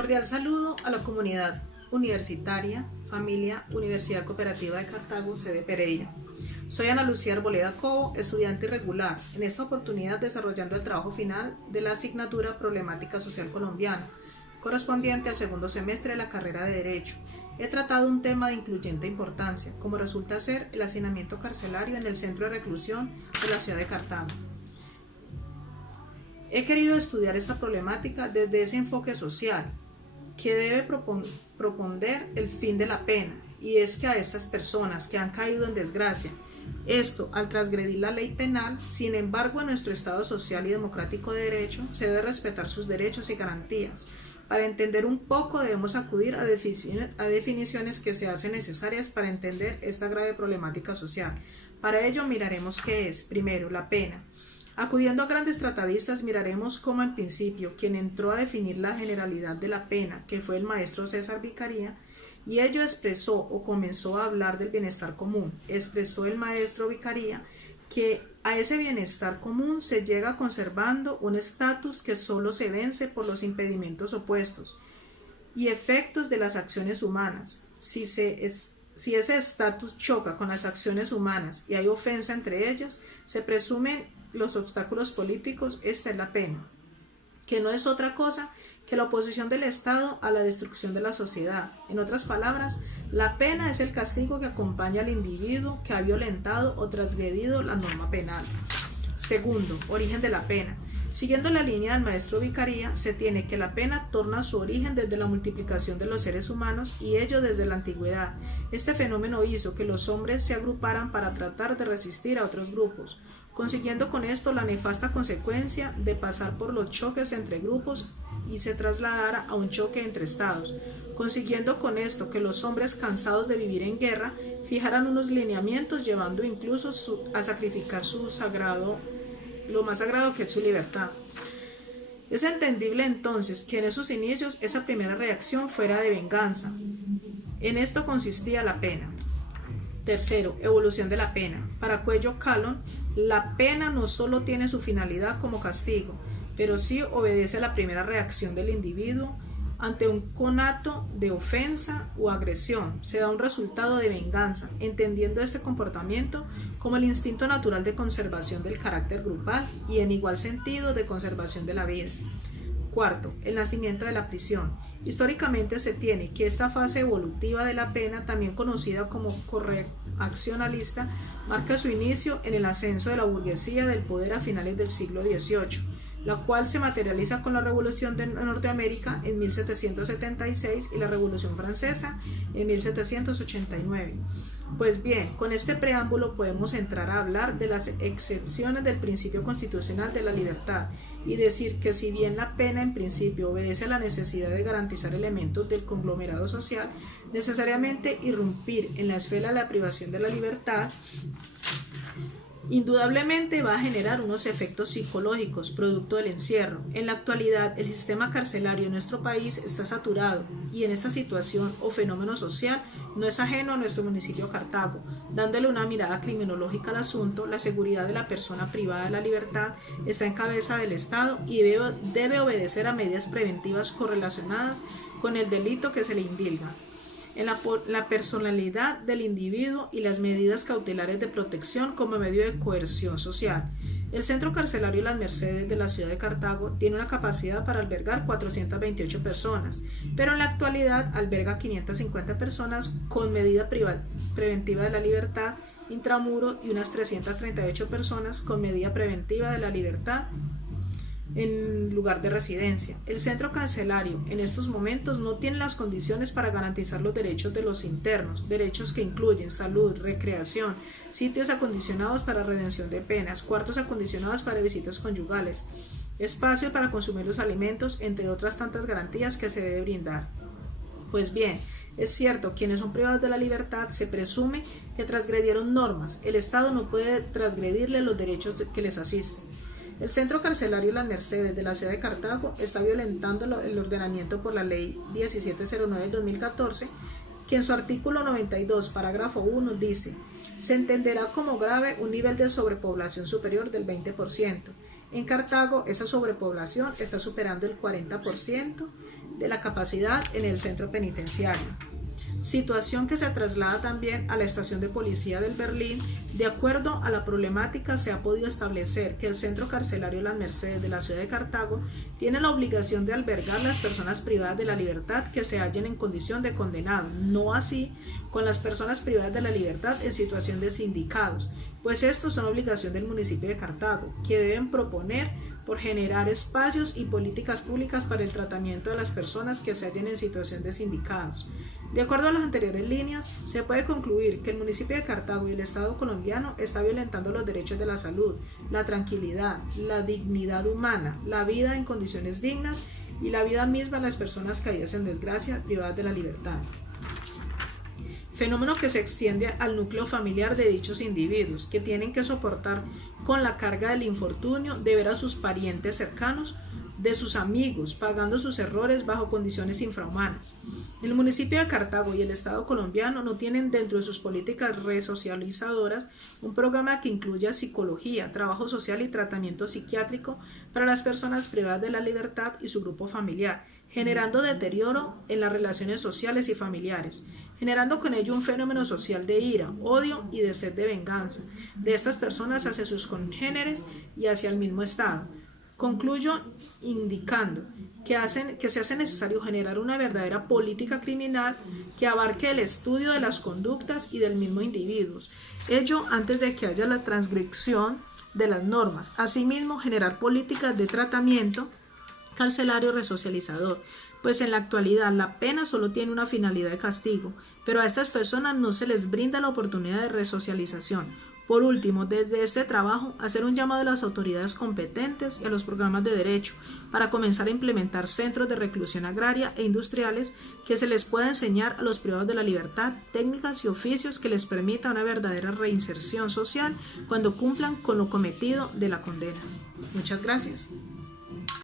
Cordial saludo a la comunidad universitaria, familia Universidad Cooperativa de Cartago, sede Pereira. Soy Ana Lucía Arboleda Cobo, estudiante irregular, en esta oportunidad desarrollando el trabajo final de la asignatura Problemática Social Colombiana, correspondiente al segundo semestre de la carrera de Derecho. He tratado un tema de incluyente importancia, como resulta ser el hacinamiento carcelario en el centro de reclusión de la ciudad de Cartago. He querido estudiar esta problemática desde ese enfoque social, que debe proponer el fin de la pena, y es que a estas personas que han caído en desgracia, esto al transgredir la ley penal, sin embargo en nuestro Estado social y democrático de derecho se debe respetar sus derechos y garantías. Para entender un poco debemos acudir a definiciones que se hacen necesarias para entender esta grave problemática social. Para ello miraremos qué es, primero, la pena. Acudiendo a grandes tratadistas miraremos cómo en principio quien entró a definir la generalidad de la pena, que fue el maestro César Vicaría, y ello expresó o comenzó a hablar del bienestar común. Expresó el maestro Vicaría que a ese bienestar común se llega conservando un estatus que solo se vence por los impedimentos opuestos y efectos de las acciones humanas. Si ese estatus choca con las acciones humanas y hay ofensa entre ellas, se presumen los obstáculos políticos. Esta es la pena, que no es otra cosa que la oposición del Estado a la destrucción de la sociedad. En otras palabras, la pena es el castigo que acompaña al individuo que ha violentado o transgredido la norma penal. Segundo, origen de la pena. Siguiendo la línea del maestro Vicaría, se tiene que la pena torna su origen desde la multiplicación de los seres humanos y ello desde la antigüedad. Este fenómeno hizo que los hombres se agruparan para tratar de resistir a otros grupos, consiguiendo con esto la nefasta consecuencia de pasar por los choques entre grupos y se trasladara a un choque entre estados, consiguiendo con esto que los hombres cansados de vivir en guerra fijaran unos lineamientos llevando incluso a sacrificar lo más sagrado que es su libertad. Es entendible entonces que en esos inicios esa primera reacción fuera de venganza. En esto consistía la pena. Tercero, evolución de la pena. Para Cuello Calón, la pena no solo tiene su finalidad como castigo, pero sí obedece a la primera reacción del individuo ante un conato de ofensa o agresión. Se da un resultado de venganza, entendiendo este comportamiento como el instinto natural de conservación del carácter grupal y en igual sentido de conservación de la vida. Cuarto, el nacimiento de la prisión. Históricamente se tiene que esta fase evolutiva de la pena, también conocida como correccionalista, marca su inicio en el ascenso de la burguesía del poder a finales del siglo XVIII, la cual se materializa con la Revolución de Norteamérica en 1776 y la Revolución Francesa en 1789. Pues bien, con este preámbulo podemos entrar a hablar de las excepciones del principio constitucional de la libertad y decir que si bien la pena en principio obedece a la necesidad de garantizar elementos del conglomerado social, necesariamente irrumpir en la esfera de la privación de la libertad indudablemente va a generar unos efectos psicológicos producto del encierro. En la actualidad, el sistema carcelario en nuestro país está saturado y en esta situación o fenómeno social no es ajeno a nuestro municipio Cartago. Dándole una mirada criminológica al asunto, la seguridad de la persona privada de la libertad está en cabeza del Estado y debe obedecer a medidas preventivas correlacionadas con el delito que se le indilga, en la personalidad del individuo y las medidas cautelares de protección como medio de coerción social. El Centro Carcelario Las Mercedes de la ciudad de Cartago tiene una capacidad para albergar 428 personas, pero en la actualidad alberga 550 personas con medida preventiva de la libertad intramuro y unas 338 personas con medida preventiva de la libertad en lugar de residencia. El centro carcelario en estos momentos no tiene las condiciones para garantizar los derechos de los internos, derechos que incluyen salud, recreación, sitios acondicionados para redención de penas, cuartos acondicionados para visitas conyugales, espacio para consumir los alimentos, entre otras tantas garantías que se debe brindar. Pues bien, es cierto, quienes son privados de la libertad se presume que transgredieron normas. El Estado no puede transgredirle los derechos que les asisten. El Centro Carcelario Las Mercedes de la ciudad de Cartago está violentando el ordenamiento por la Ley 1709 del 2014, que en su artículo 92, parágrafo 1, dice: se entenderá como grave un nivel de sobrepoblación superior del 20%. En Cartago, esa sobrepoblación está superando el 40% de la capacidad en el centro penitenciario. Situación que se traslada también a la estación de policía del Berlín. De acuerdo a la problemática, se ha podido establecer que el centro carcelario Las Mercedes de la ciudad de Cartago tiene la obligación de albergar las personas privadas de la libertad que se hallen en condición de condenado, no así con las personas privadas de la libertad en situación de sindicados, pues estos son obligación del municipio de Cartago, que deben proponer por generar espacios y políticas públicas para el tratamiento de las personas que se hallen en situación de sindicados. De acuerdo a las anteriores líneas, se puede concluir que el municipio de Cartago y el Estado colombiano está violentando los derechos de la salud, la tranquilidad, la dignidad humana, la vida en condiciones dignas y la vida misma de las personas caídas en desgracia, privadas de la libertad. Fenómeno que se extiende al núcleo familiar de dichos individuos, que tienen que soportar con la carga del infortunio de ver a sus parientes cercanos, de sus amigos, pagando sus errores bajo condiciones infrahumanas. El municipio de Cartago y el Estado colombiano no tienen dentro de sus políticas resocializadoras un programa que incluya psicología, trabajo social y tratamiento psiquiátrico para las personas privadas de la libertad y su grupo familiar, generando deterioro en las relaciones sociales y familiares, generando con ello un fenómeno social de ira, odio y de sed de venganza de estas personas hacia sus congéneres y hacia el mismo Estado. Concluyo indicando que se hace necesario generar una verdadera política criminal que abarque el estudio de las conductas y del mismo individuo, ello antes de que haya la transgresión de las normas. Asimismo, generar políticas de tratamiento carcelario resocializador, pues en la actualidad la pena solo tiene una finalidad de castigo, pero a estas personas no se les brinda la oportunidad de resocialización. Por último, desde este trabajo, hacer un llamado a las autoridades competentes y a los programas de derecho para comenzar a implementar centros de reclusión agraria e industriales que se les pueda enseñar a los privados de la libertad técnicas y oficios que les permita una verdadera reinserción social cuando cumplan con lo cometido de la condena. Muchas gracias.